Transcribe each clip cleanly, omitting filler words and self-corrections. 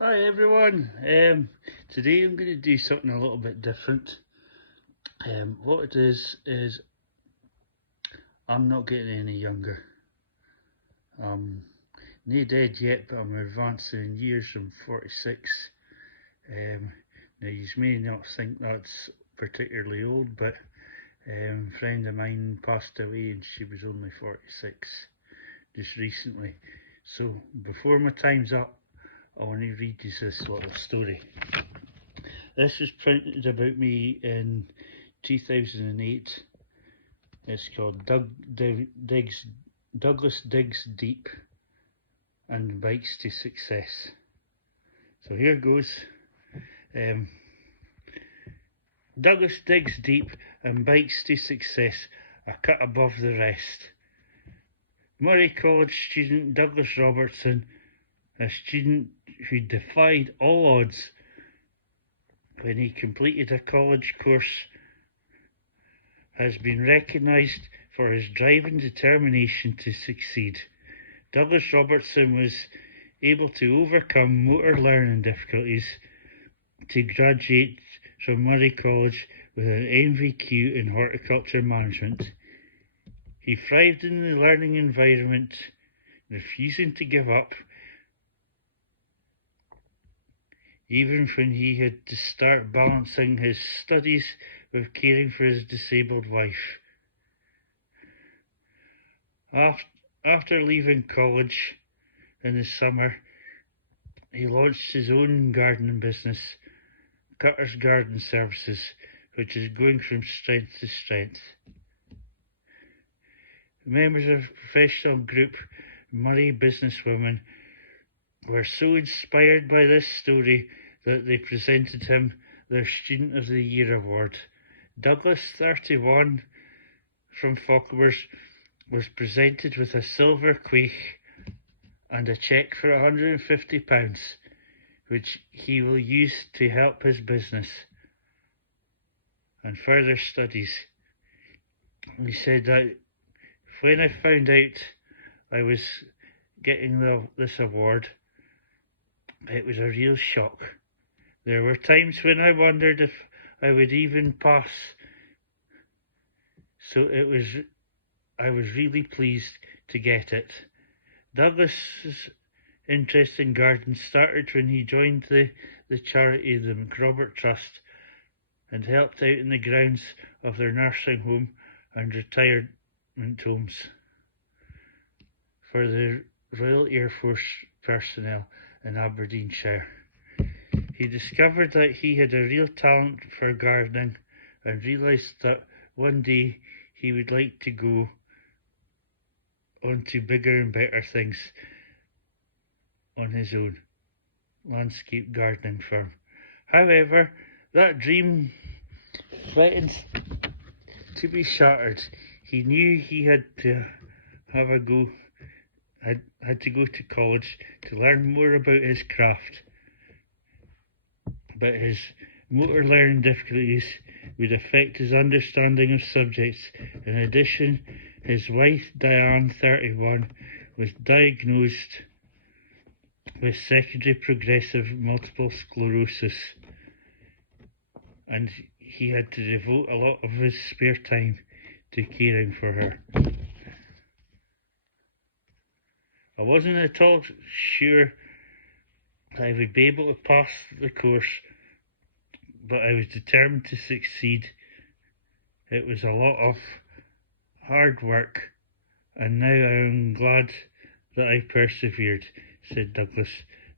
Hi everyone. Today I'm going to do something a little bit different. What it is I'm not getting any younger. Not dead yet, but I'm advancing in years. I'm 46. Now you may not think that's particularly old, but a friend of mine passed away and she was only 46 just recently. So before my time's up, I want to read you this little story. This was printed about me in 2008. It's called Douglas Digs Deep and Bikes to Success. So here goes. Um, Douglas digs deep and bikes to success, a cut above the rest. Murray College student Douglas Robertson, a student who defied all odds when he completed a college course, has been recognised for his drive and determination to succeed. Douglas Robertson was able to overcome motor learning difficulties to graduate from Murray College with an NVQ in horticulture management. He thrived in the learning environment, refusing to give up, even when he had to start balancing his studies with caring for his disabled wife. After leaving college in the summer, he launched his own gardening business, Cutter's Garden Services, which is going from strength to strength. Members of the professional group Murray Businesswomen were so inspired by this story that they presented him their Student of the Year award. Douglas, 31, from Fochabers, was presented with a silver quaich and a cheque for £150, which he will use to help his business and further studies. He said that when I found out I was getting this award, it was a real shock. There were times when I wondered if I would even pass. So I was really pleased to get it. Douglas's interest in gardens started when he joined the charity, the McRobert Trust, and helped out in the grounds of their nursing home and retirement homes for the Royal Air Force personnel in Aberdeenshire. He discovered that he had a real talent for gardening and realised that one day he would like to go on to bigger and better things on his own landscape gardening firm. However, that dream threatened to be shattered. He knew he had to had to go to college to learn more about his craft, but his motor learning difficulties would affect his understanding of subjects. In addition, his wife Diane, 31, was diagnosed with secondary progressive multiple sclerosis, and he had to devote a lot of his spare time to caring for her. I wasn't at all sure I would be able to pass the course, but I was determined to succeed. It was a lot of hard work, and now I am glad that I persevered, said Douglas.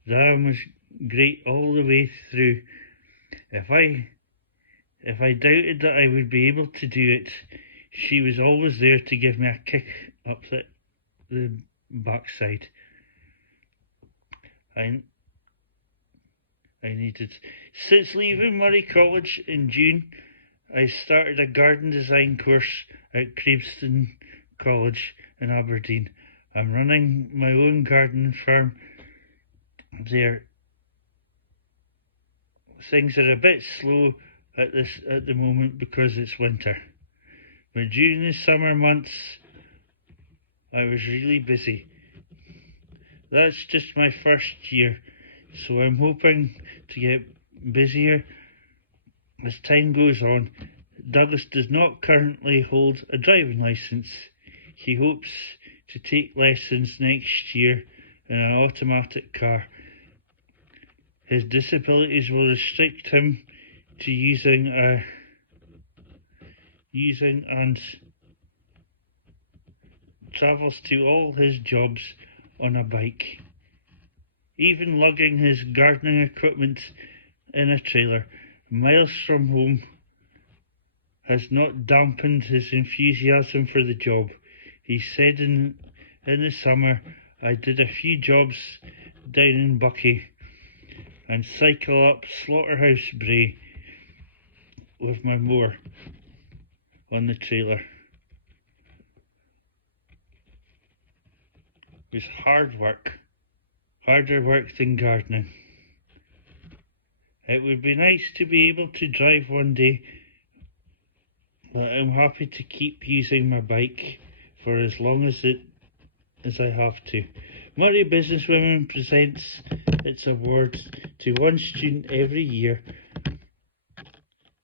Diane was great all the way through. If I doubted that I would be able to do it, she was always there to give me a kick up the backside I needed. Since leaving Murray College in June, I started a garden design course at Craibston College in Aberdeen. I'm running my own garden firm there. Things are a bit slow at the moment because it's winter, but during the summer months I was really busy. That's just my first year, so I'm hoping to get busier as time goes on. Douglas does not currently hold a driving licence. He hopes to take lessons next year in an automatic car. His disabilities will restrict him to using and travels to all his jobs on a bike. Even lugging his gardening equipment in a trailer miles from home has not dampened his enthusiasm for the job. He said in the summer, I did a few jobs down in Buckie and cycle up Slaughterhouse Brae with my mower on the trailer. It was hard work, harder work than gardening. It would be nice to be able to drive one day, but I'm happy to keep using my bike for as long as I have to. Moray Businesswomen presents its awards to one student every year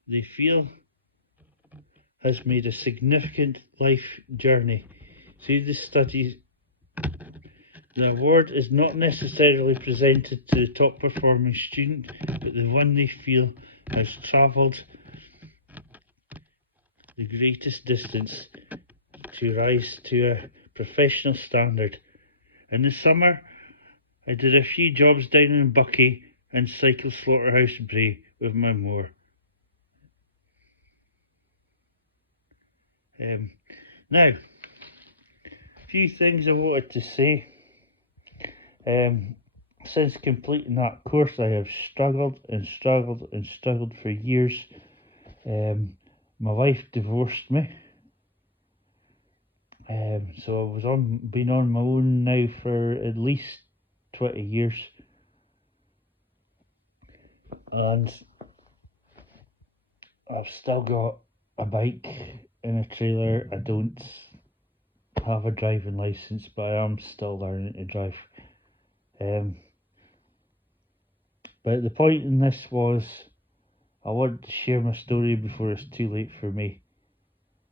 they feel has made a significant life journey through the studies. The award is not necessarily presented to the top performing student, but the one they feel has travelled the greatest distance to rise to a professional standard. In the summer, I did a few jobs down in Buckie and cycled Slaughterhouse Brae with my mower. Now, a few things I wanted to say. Since completing that course, I have struggled for years. My wife divorced me, so I've been on my own now for at least 20 years, and I've still got a bike and a trailer. I don't have a driving licence, but I am still learning to drive. But the point in this was I wanted to share my story before it's too late for me.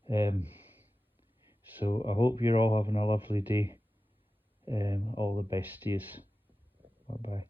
So I hope you're all having a lovely day. All the best to you. Bye bye.